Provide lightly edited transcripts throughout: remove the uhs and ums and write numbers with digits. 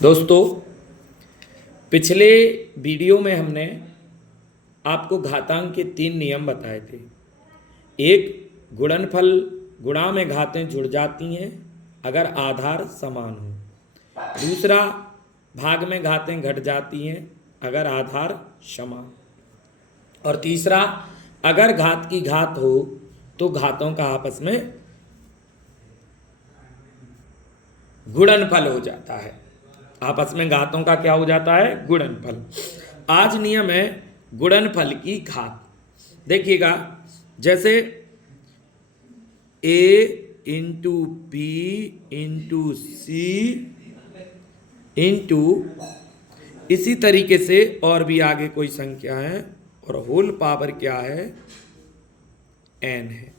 दोस्तों, पिछले वीडियो में हमने आपको घातांक के 3 नियम बताए थे। एक, गुणनफल गुणा में घातें जुड़ जाती हैं अगर आधार समान हो। दूसरा, भाग में घातें घट जाती हैं अगर आधार समान। और तीसरा, अगर घात की घात हो तो घातों का आपस में गुणनफल हो जाता है। आपस में घातों का क्या हो जाता है? गुणनफल। आज नियम है गुणनफल की घात। देखिएगा, जैसे a into P into C into इसी तरीके से और भी आगे कोई संख्या है और होल पावर क्या है? n है।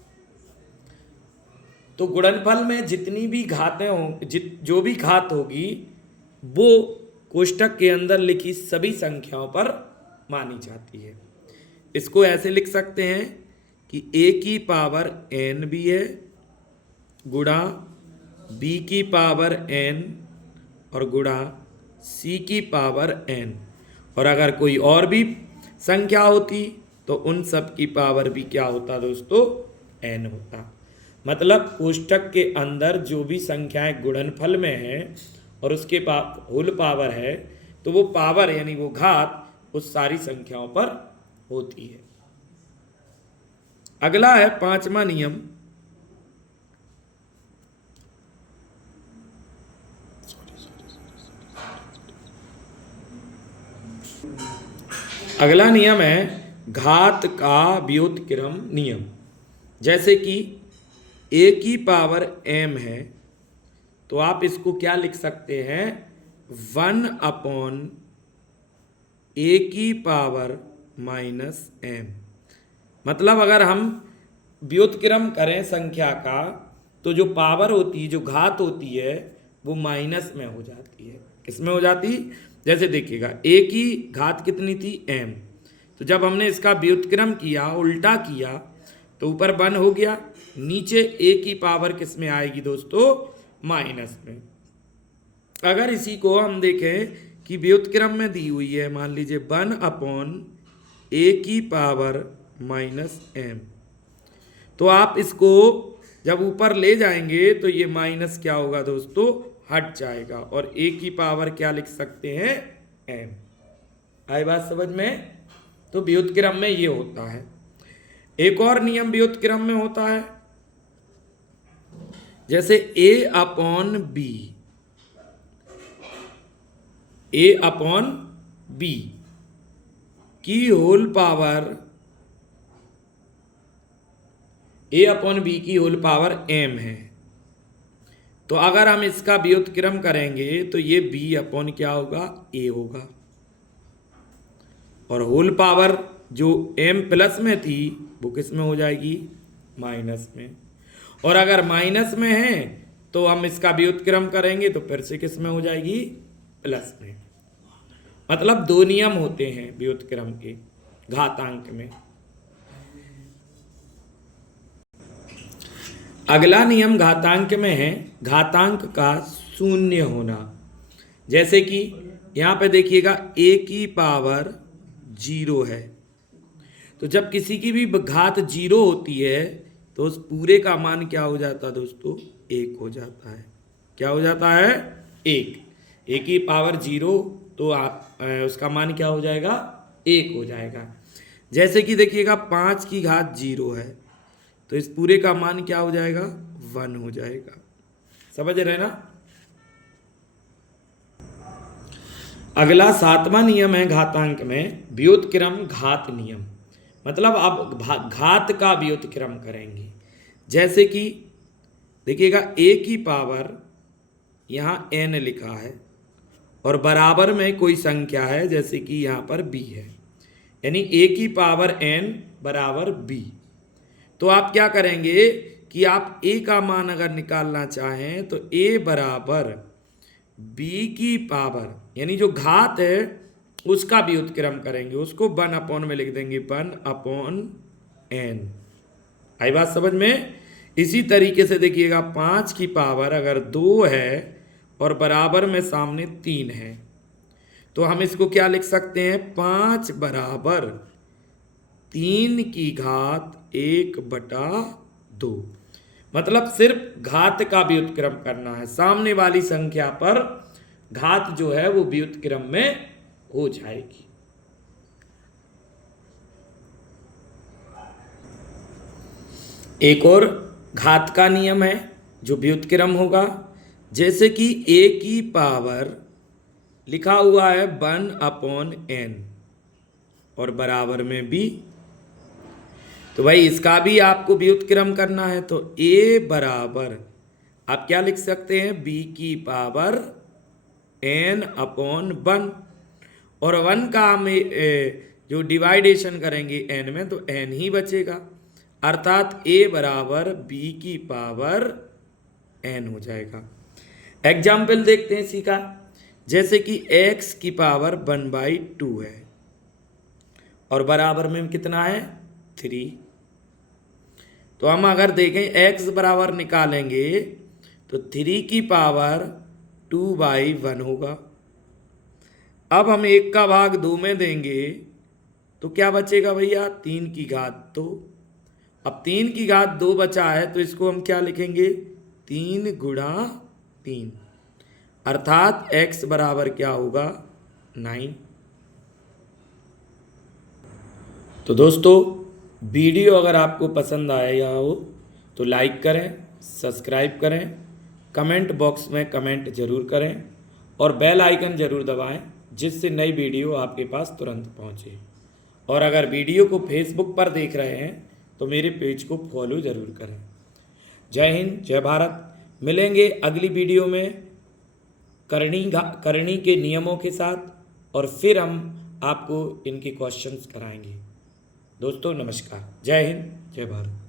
तो गुणनफल में जितनी भी घातें हो जो भी घात होगी वो कोष्ठक के अंदर लिखी सभी संख्याओं पर मानी जाती है। इसको ऐसे लिख सकते हैं कि a की पावर n भी है गुणा b की पावर n और गुणा c की पावर n, और अगर कोई और भी संख्या होती तो उन सब की पावर भी क्या होता दोस्तों? n होता। मतलब कोष्ठक के अंदर जो भी संख्याएं गुणनफल में है और उसके होल पावर है तो वो पावर यानी वो घात उस सारी संख्याओं पर होती है। अगला है 5वां नियम। अगला नियम है घात का व्युत्क्रम नियम। जैसे कि a की पावर m है तो आप इसको क्या लिख सकते हैं? 1/a की पावर माइनस m। मतलब अगर हम व्युत्क्रम करें संख्या का तो जो पावर होती है, जो घात होती है, वो माइनस में हो जाती है। किसमें हो जाती? जैसे देखिएगा, a की घात कितनी थी? m। तो जब हमने इसका व्युत्क्रम किया, उल्टा किया, तो ऊपर 1 हो गया, नीचे a की पावर किस में आएगी दोस्तों? माइनस में। अगर इसी को हम देखें कि व्युत्क्रम में दी हुई है, मान लीजिए 1/a की पावर माइनस m, तो आप इसको जब ऊपर ले जाएंगे तो ये माइनस क्या होगा दोस्तों? हट जाएगा और a की पावर क्या लिख सकते हैं? m। आई बात समझ में? तो व्युत्क्रम में ये होता है। एक और नियम व्युत्क्रम में होता है, जैसे a/b की होल पावर m है। तो अगर हम इसका व्युत्क्रम करेंगे तो ये b/ क्या होगा? a होगा। और होल पावर जो m प्लस में थी वो किस में हो जाएगी? माइनस में। और अगर माइनस में है तो हम इसका व्युत्क्रम करेंगे तो फिर से किस में हो जाएगी? प्लस में। मतलब 2 नियम होते हैं व्युत्क्रम के घातांक में। अगला नियम घातांक में है घातांक का शून्य होना। जैसे कि यहां पे देखिएगा a की पावर 0 है, तो जब किसी की भी घात 0 होती है तो उस पूरे का मान क्या हो जाता है दोस्तों? 1 हो जाता है। क्या हो जाता है? 1। a की पावर 0 तो आप उसका मान क्या हो जाएगा? 1 हो जाएगा। जैसे कि देखिएगा 5 की घात 0 है तो इस पूरे का मान क्या हो जाएगा? 1 हो जाएगा। समझ रहे ना? अगला 7वां नियम है घातांक में व्युत्क्रम घात नियम। मतलब आप घात का व्युत्क्रम करेंगे। जैसे कि देखिएगा a की पावर यहाँ n लिखा है और बराबर में कोई संख्या है, जैसे कि यहाँ पर b है, यानी a की पावर n बराबर b। तो आप क्या करेंगे कि आप a का मान अगर निकालना चाहें तो a बराबर b की पावर यानी जो घात है उसका व्युत्क्रम करेंगे, उसको 1/, में लिख देंगे 1/n। आई बात समझ में? इसी तरीके से देखिएगा 5 की पावर अगर 2 है और बराबर में सामने 3 है, तो हम इसको क्या लिख सकते हैं, 5 बराबर 3 की घात 1/2। मतलब सिर्फ घात का व्युत्क्रम करना है, सामने वाली संख्या पर घात जो है वो व्युत्क्रम में हो जाएगी। एक और घात का नियम है जो व्युत्क्रम होगा, जैसे कि a की पावर लिखा हुआ है 1/n और बराबर में b, तो भाई इसका भी आपको व्युत्क्रम करना है, तो a बराबर आप क्या लिख सकते हैं, b की पावर n/1 और 1 का हम जो डिवाइडेशन करेंगे n में तो n ही बचेगा, अर्थात a बराबर b की पावर n हो जाएगा। एग्जाम्पल देखते हैं इसी का, जैसे कि x की पावर 1/2 है और बराबर में कितना है, 3। तो हम अगर देखें x बराबर निकालेंगे तो 3 की पावर 2/1 होगा। अब हम 1 का भाग 2 में देंगे तो क्या बचेगा भैया, 3 की घात 2। अब 3 की घात 2 बचा है तो इसको हम क्या लिखेंगे, 3 गुणा 3, अर्थात x बराबर क्या होगा, 9। तो दोस्तों वीडियो अगर आपको पसंद आया हो तो लाइक करें, सब्सक्राइब करें, कमेंट बॉक्स में कमेंट जरूर करें और बेल आइकन जरूर दबाएं, जिससे नई वीडियो आपके पास तुरंत पहुंचे। और अगर वीडियो को फेसबुक पर देख रहे हैं तो मेरे पेज को फॉलो जरूर करें। जय हिंद, जय भारत। मिलेंगे अगली वीडियो में करणी के नियमों के साथ और फिर हम आपको इनके क्वेश्चंस कराएंगे। दोस्तों नमस्कार, जय हिंद, जय भारत।